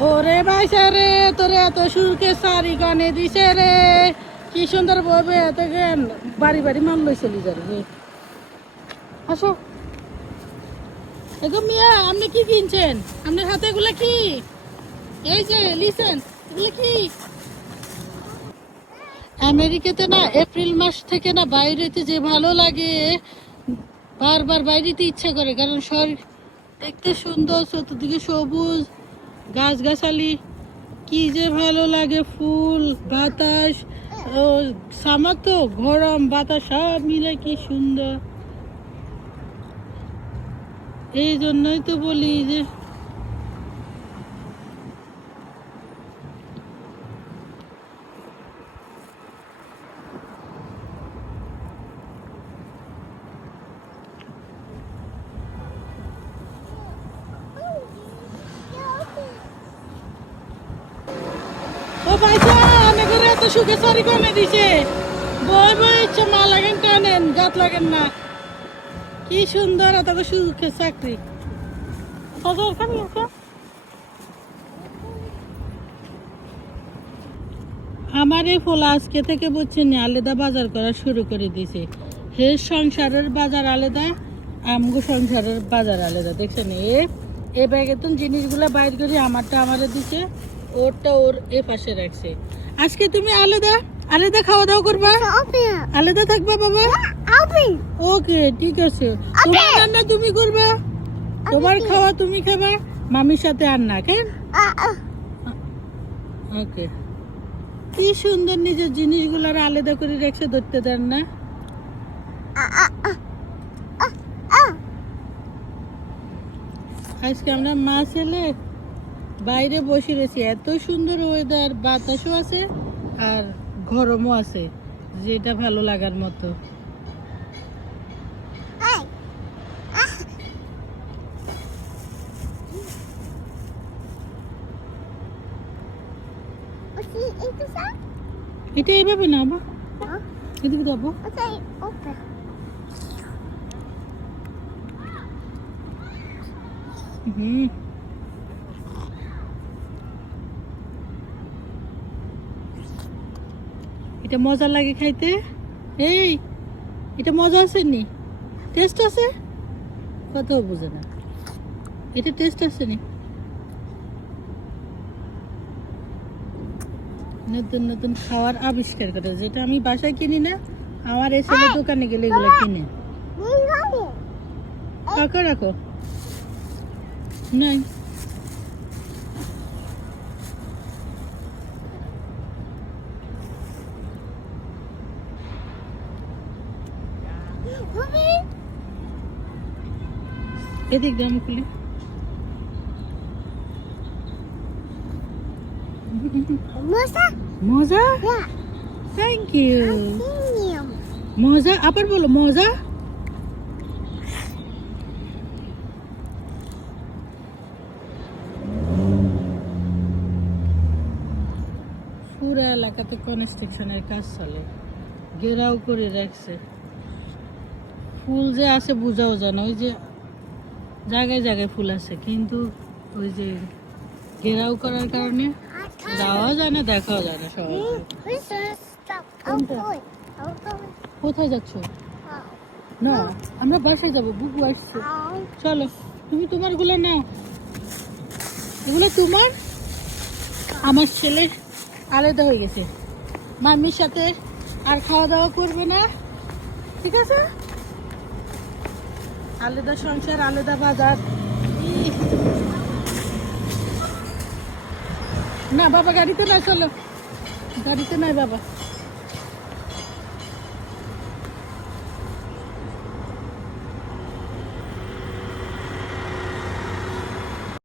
ওরে ভাইসা রে, তোরে এত সুখে সারি কানে দিছে রে, কি সুন্দর ববে এত জ্ঞান বাড়ি বাড়ি মান লই চলি যাবে। আসো এগো মিয়া, আপনি কি কিনছেন? আপনার হাতে এগুলা কি? এই যে লিসেন, এগুলা কি? আমেরিকাতে না এপ্রিল মাস থেকে না বাইরেতে যে ভালো লাগে, বারবার বাইরেতে ইচ্ছা করে, কারণ শহর দেখতে সুন্দর, চতুর্দিকে সবুজ গাছগাছালি, কি যে ভালো লাগে, ফুল বাতাস, ও সামার তো গরম বাতাস সব মিলে কি সুন্দর। এই জন্যই তো বলি যে ও ভাইসা অনেক করে এত সুখে সারি কমে দিছে, বই বই ইচ্ছে মা লাগেন টানেন গাত লাগেন না, কি সুন্দর এত সুখে চাকরি। আমার এই ফল আজকে থেকে বুঝছেন আলাদা বাজার করা শুরু করে দিছে। হে সংসারের বাজার আলাদা, আমগো সংসারের বাজার আলাদা, দেখছেন? এ ব্যাগে তো জিনিসগুলো বাইর করে আমারটা আমারে দিছে, ওরটা ওর এ পাশে রাখছে। আজকে তুমি আলাদা আলাদা খাওয়া দাওয়া করবা, আলাদা থাকবা বাবা। ওকে ঠিক আছে, তোমার রান্না তুমি করবা, তোমার খাওয়া তুমি খাবা, মামির সাথে আর না কেন? ওকে। কি সুন্দর নিজের জিনিসগুলোর আলাদা করে রেখে ধরতে দেন না। আজকে আমরা মা ছেলে বাইরে বসে রয়েছি, এত সুন্দর ওয়েদার, বাতাসও আছে আর গরমও আছে, যেটা ভালো লাগার মতো। এটা এইভাবে না বা এদিকে যাবো। হুম, এটা মজা লাগে খাইতে। এই এটা মজা আছে নি, টেস্ট আছে, কত বুঝে না, এটা টেস্ট আছে নি। নতুন নতুন খাওয়ার আবিষ্কার করে, যেটা আমি বাসায় কিনি না, আমার এই ছেলে দোকানে গেলে এগুলো কিনে। কাকা রাখো নাই, এদিক দাম খুলে মজা। Thank you. মজা আবার বলো, মজা। পুরা এলাকাতে কনস্ট্রাকশনের কাজ চলে, ঘেরাও করে রাখছে, ফুল যে আছে বোঝাও যায় না, ওই যে জায়গায় জায়গায় ফুল আছে, কিন্তু ওই যে ঘেরাও করার কারণে যাওয়া যায় না, দেখাও যায় না সহজে। কোথায় যাচ্ছ? না, আমরা বাসায় যাবো, বুকু আসছে। চলো, তুমি তোমার গুলো নাও, এগুলো তোমার। আমার ছেলে আলাদা হয়ে গেছে, মামির সাথে আর খাওয়া দাওয়া করবে না, ঠিক আছে? আলাদা সংসার, আলাদা বাজার। না বাবা গাড়িতে না, চলো গাড়িতে নাই বাবা।